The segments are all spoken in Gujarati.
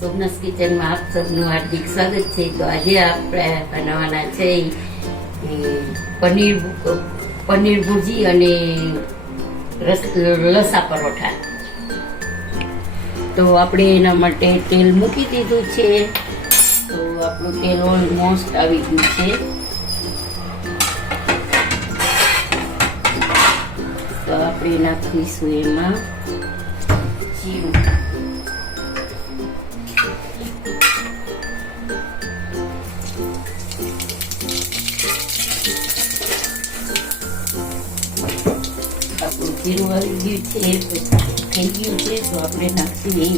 સોમનાથ કિચનમાં આપ સૌનું હાર્દિક સ્વાગત છે. તો આજે આપણે બનાવવાના છે પનીર ભુજી અને લસા પરોઠા. તો આપણે એના માટે તેલ મૂકી દીધું છે. તો આપણું તેલ ઓલમોસ્ટ આવી ગયું છે. તો આપણે નાખીશું એમાં જીરું, જીરું આવી ગયું છે, થઈ ગયું છે. તો આપણે નાખશું એ,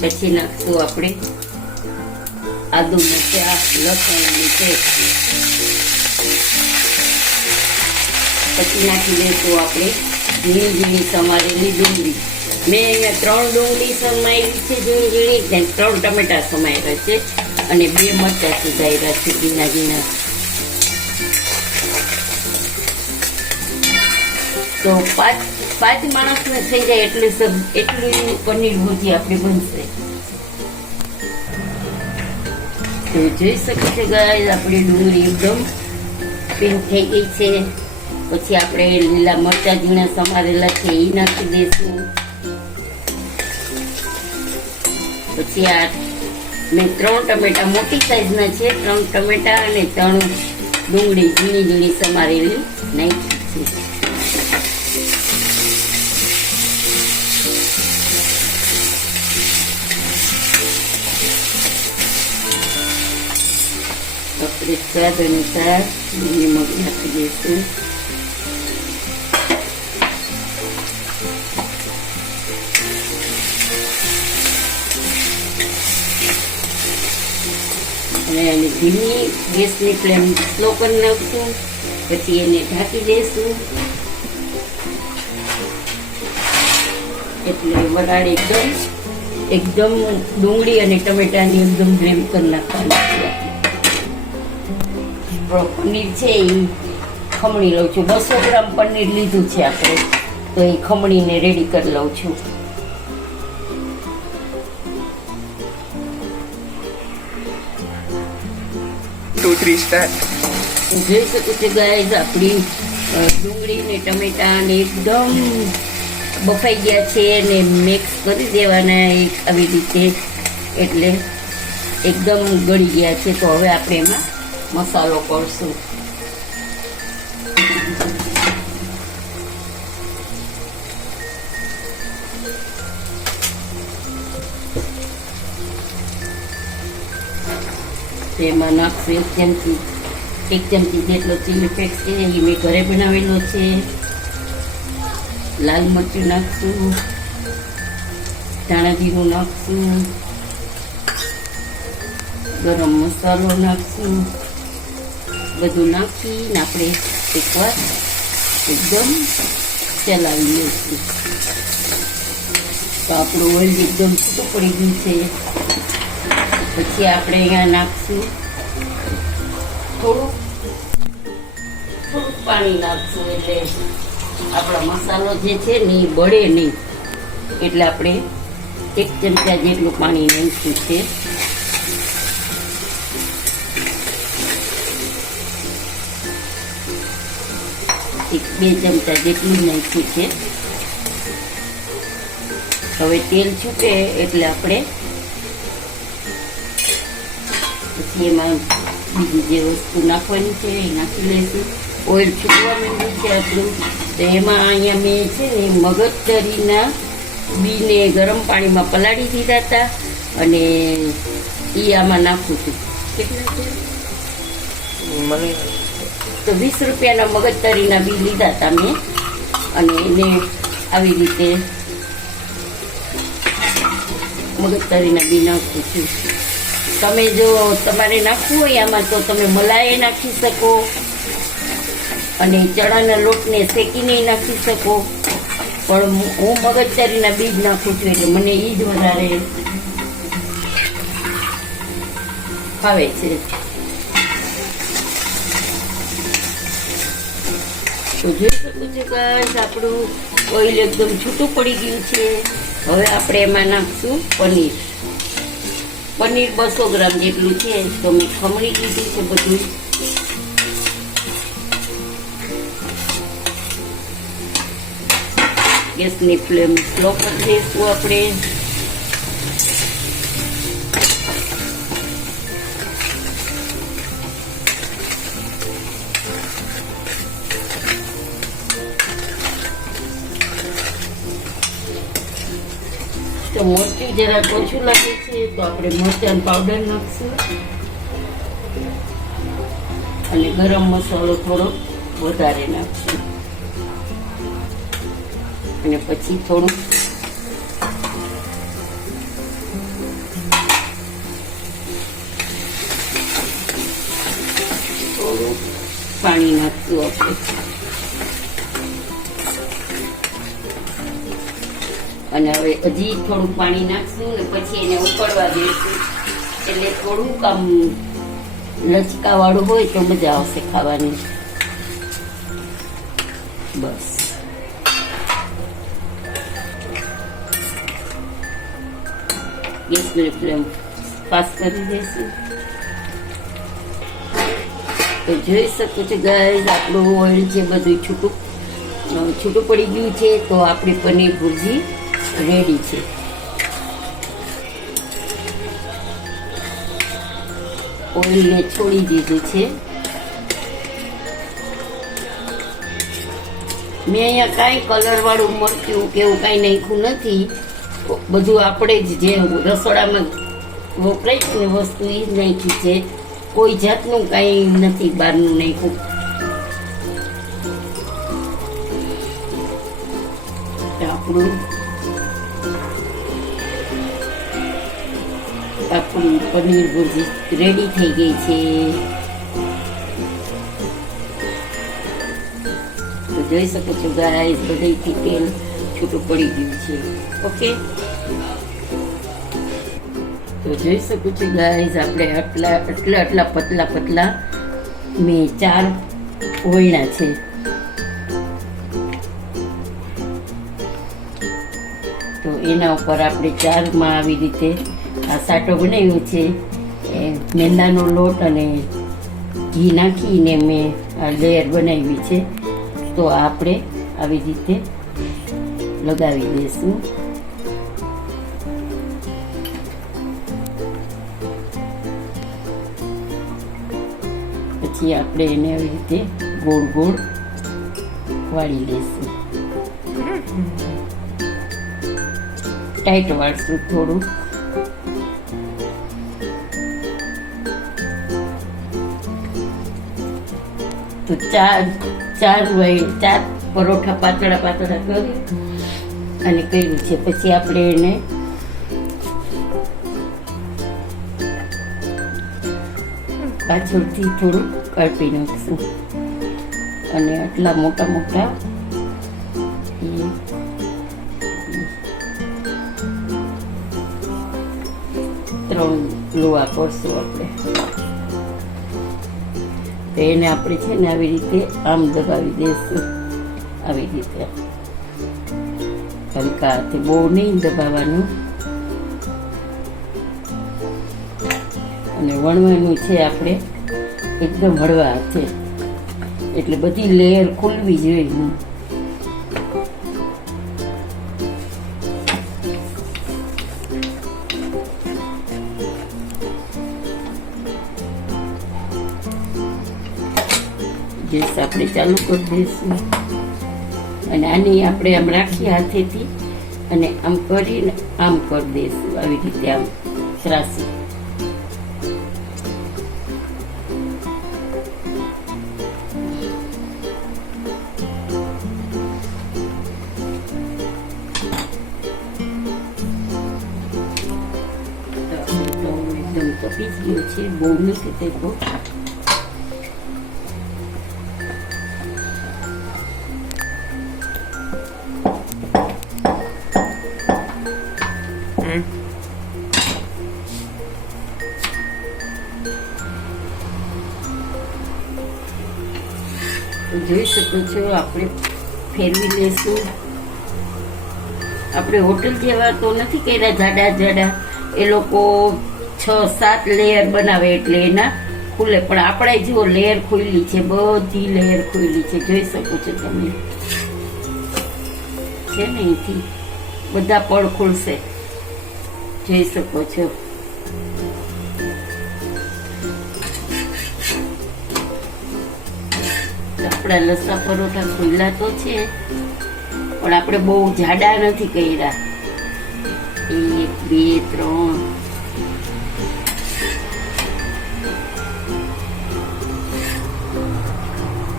પછી નાખશું આપણે આદુ મરચાં લસણની પેસ્ટ, પછી નાખી દઈશું આપણે ઝીણી ઝીણી સમારેલી ડુંગળી. મેં અહીંયા 3 ડુંગળી સમારી છે ઝીણી ઝીણી, 3 ટમેટા સમાર્યા છે અને 2 મરચાં સુધાર્યા છે ઝીણા ઝીણા. તો પાંચ માણસને થઈ જાય એટલું પનીર ભુજી આપણી બનશે. તો જોઈ શકે છે ગાઈસ, આપણી ડુંગળી એકદમ પિંક થઈ ગઈ છે. પછી આપણે લીલા મરચાં ઝીણા સમારેલા છે એ નાખી દઈશું. પછી આ મેં 3 ટમેટા મોટી સાઈઝના છે, 3 ટમેટા અને 3 ડુંગળી ઝીણી ઝીણી સમારેલી નાખી છે. આપણે સ્વાદ અનુસાર નમક નાખી દઈશું. અને એને ધીમી ગેસની ફ્લેમ સ્લો કરી નાખશું. પછી એને ઢાંકી દઈશું. એટલે વરાળ એકદમ ડુંગળી અને ટમેટાની એકદમ ગ્રેવી કરી નાખવાની. પનીર છે એ ખમણી લઉં છું. 200 ગ્રામ પનીર લીધું છે આપણે, તો એ ખમણીને રેડી કરી લઉં છું. જોઈ શકો છો ગાઈઝ, આપણી ડુંગળી ને ટમેટા ને એકદમ બફાઈ ગયા છે ને મિક્સ કરી દેવાના આવી રીતે, એટલે એકદમ ગળી ગયા છે. તો હવે આપણે એમાં મસાલો કરશું. તેમાં નાખશું 1 ચમચી જેટલો ચીલી ફ્લેક્સ છે, એ મેં ઘરે બનાવેલો છે. લાલ મરચું નાખશું, ધાણા જીરું નાખશું, ગરમ મસાલો નાખશું. બધું નાખીને આપણે એકવાર એકદમ ચલાવી લઈશું. તો આપણું ઓઇલ એકદમ છૂટું પડી ગયું છે. પછી આપણે અહીંયા નાખશું થોડુંક પાણી નાખશું, એટલે આપણો મસાલો જે છે ને એ બળે નહીં. એટલે આપણે 1 ચમચા જેટલું પાણી નાખ્યું છે. 2 ચમચા જેટલું નાખ્યું છે. હવે તેલ છૂટે એટલે આપણે પછી એમાં બીજી જે વસ્તુ નાખવાની છે એ નાખી લઈશું. ઓઇલ છૂટવા માંડ્યું છે આપણું. તો એમાં અહીંયા મેં છે ને મગજતરીના બીને ગરમ પાણીમાં પલાળી દીધા હતા અને એ આમાં નાખું છું. કેટલા છે? તો 20 રૂપિયાના મગજતરીના બી લીધા હતા મેં, અને એને આવી રીતે મગજતરીના બી નાખું છું. તમે જો તમારે નાખવું હોય આમાં તો તમે મલાઈ નાખી શકો અને ચણાના લોટને શેકીને નાખી શકો, પણ હું મગજતરીના બીજ નાખું છું એટલે મને એ જ વધારે ફાવે છે. તો જોઈ શકો છો ગાઈસ, આપણું ઓઇલ એકદમ છૂટું પડી ગયું છે. હવે આપણે એમાં નાખશું પનીર. પનીર 200 ગ્રામ જેટલું છે, તો મેં ખમણી દીધું છે બધું. ગેસની ફ્લેમ સ્લો કરી દઈશું આપણે. તો મરચું જરા ઓછું લાગે છે, તો આપણે મરચાં પાવડર નાખશું અને ગરમ મસાલો થોડો વધારે નાખશું અને પછી થોડું પાણી નાખશું આપણે. અને હવે હજી થોડું પાણી નાખશું ને પછી એને ઉકળવા દઈશું. એટલે થોડુંક આમ લચકા વાળું હોય તો મજા આવશે ખાવાની. બસ ગેસની ફ્લેમ પાસ કરી દઈશું. તો જોઈ શકો છો ગાઈઝ, આપણું ઓઇલ છે બધું છૂટું પડી ગયું છે. તો આપણી પનીર ભુરજી રેડી છે. ઓઇલને છોડી દીધું છે. મેં અહીંયા કાંઈ કલર વાળું મરચું કે એવું કાંઈ નાખ્યું નથી. બધું આપણે જ જે રસોડામાં વપરાય છે ને વસ્તુ એ જ નાખી છે. કોઈ જાતનું કાંઈ નથી બહારનું નાખ્યું. આપણું પનીર ભુરજી રેડી થઈ ગઈ છે. તો જોઈ શકો છો ગાઈસ, બધેથી તેલ છૂટું પડી ગયું છે. ઓકે, તો જોઈ શકો છો ગાઈસ, આપણે આટલા પતલા મેં 4 વણ્યા છે. તો એના ઉપર આપણે 4માં આવી રીતે આ સાટો બનાવ્યો છે. મેંદાનો લોટ અને ઘી નાખીને મેં આ લેયર બનાવી છે. તો આપણે આવી રીતે લગાવી દઈશું. પછી આપણે એને આવી રીતે ગોળ ગોળ વાળી લઈશું. ટાઈટ વાળશું થોડું. તો ચાર પરોઠા પાતળા કરી અને કર્યું છે. પછી આપણે એને પાછળથી થોડું કાપી નાખશું અને આટલા મોટા 3 લોહા કરશું આપણે. તો એને આપણે છે ને આવી રીતે આમ દબાવી દઈશું. આવી રીતે હલકા હાથે, બહુ નહીં દબાવવાનું. અને વણવાનું છે આપણે એકદમ હળવા હાથે, એટલે બધી લેયર ખોલવી જોઈએ. ગેસ આપણે ચાલુ કરી દઈશું અને આની આપણે આમ રાખીએ હાથેથી અને આમ કરીને આમ કરી દઈશું. આવી રીતે આમ ત્રાસી. એકદમ તપી જ ગયું છે, બહુ નથી તેતો. જોઈ શકો છો આપણે ફેરવી લઈશું. આપણે હોટલ જેવા તો નથી કર્યા જાડા. એ લોકો 6-7 લેયર બનાવે એટલે એના ખુલે. પણ આપણે જો લેયર ખુલ્લી છે, બધી લેયર ખુલ્લી છે, જોઈ શકો છો તમે. છે ને અહીંથી બધા પડ ખુલશે, જોઈ શકો છો. આપણા લસા પરોઠા ખુલ્લા તો છે, પણ આપણે બહુ જાડા નથી કર્યા. 1 2 3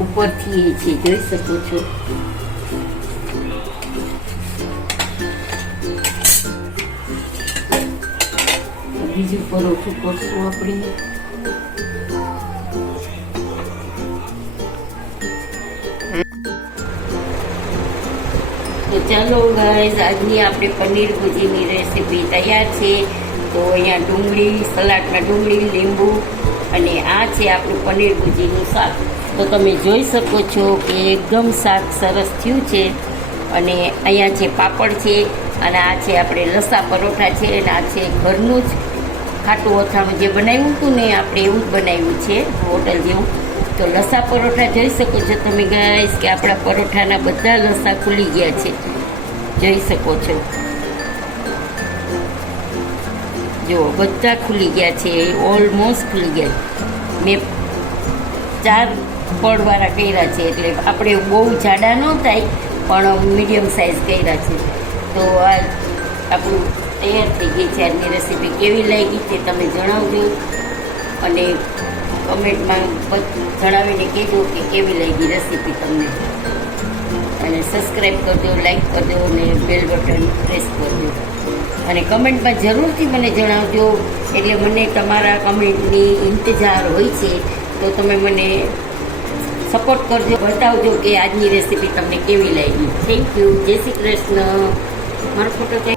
ઉપરથી એ છે, જોઈ શકો છો. બીજું પરોઠું કરશું આપણે. તો ચાલો ગાઈઝ, આજની આપણે પનીર ભુજીની રેસીપી તૈયાર છે. તો અહીંયા ડુંગળી, સલાડમાં ડુંગળી, લીંબુ અને આ છે આપણું પનીર ભુજીનું શાક. તો તમે જોઈ શકો છો કે એકદમ શાક સરસ થયું છે. અને અહીંયા છે પાપડ છે, અને આ છે આપણે લસા પરોઠા છે, અને આ છે ઘરનું જ ખાટું અથાણું જે બનાવ્યું હતું ને આપણે એવું જ બનાવ્યું છે, હોટલ જેવું. તો લસા પરોઠા જોઈ શકો છો તમે ગાઈસ કે આપણા પરોઠાના બધા લસા ખુલી ગયા છે, જોઈ શકો છો. જો બધા ખુલી ગયા છે, ઓલમોસ્ટ ખુલી ગયા. મેં 4 પડવાળા કર્યા છે, એટલે આપણે બહુ જાડા ન થાય પણ મીડિયમ સાઇઝ કર્યા છે. તો આ આપણું તૈયાર થઈ ગઈ છે. આજની રેસીપી કેવી લાગી તે તમે જણાવજો, અને કમેન્ટમાં જણાવીને કહેજો કે કેવી લાગી રેસીપી તમને. અને સબસ્ક્રાઈબ કરજો, લાઈક કરજો અને બેલ બટન પ્રેસ કરજો. અને કમેન્ટમાં જરૂરથી મને જણાવજો, એટલે મને તમારા કમેન્ટની ઇંતજાર હોય છે. તો તમે મને સપોર્ટ કરજો, બતાવજો કે આજની રેસીપી તમને કેવી લાગી. Thank you. જય શ્રી કૃષ્ણ. મારો ફોટો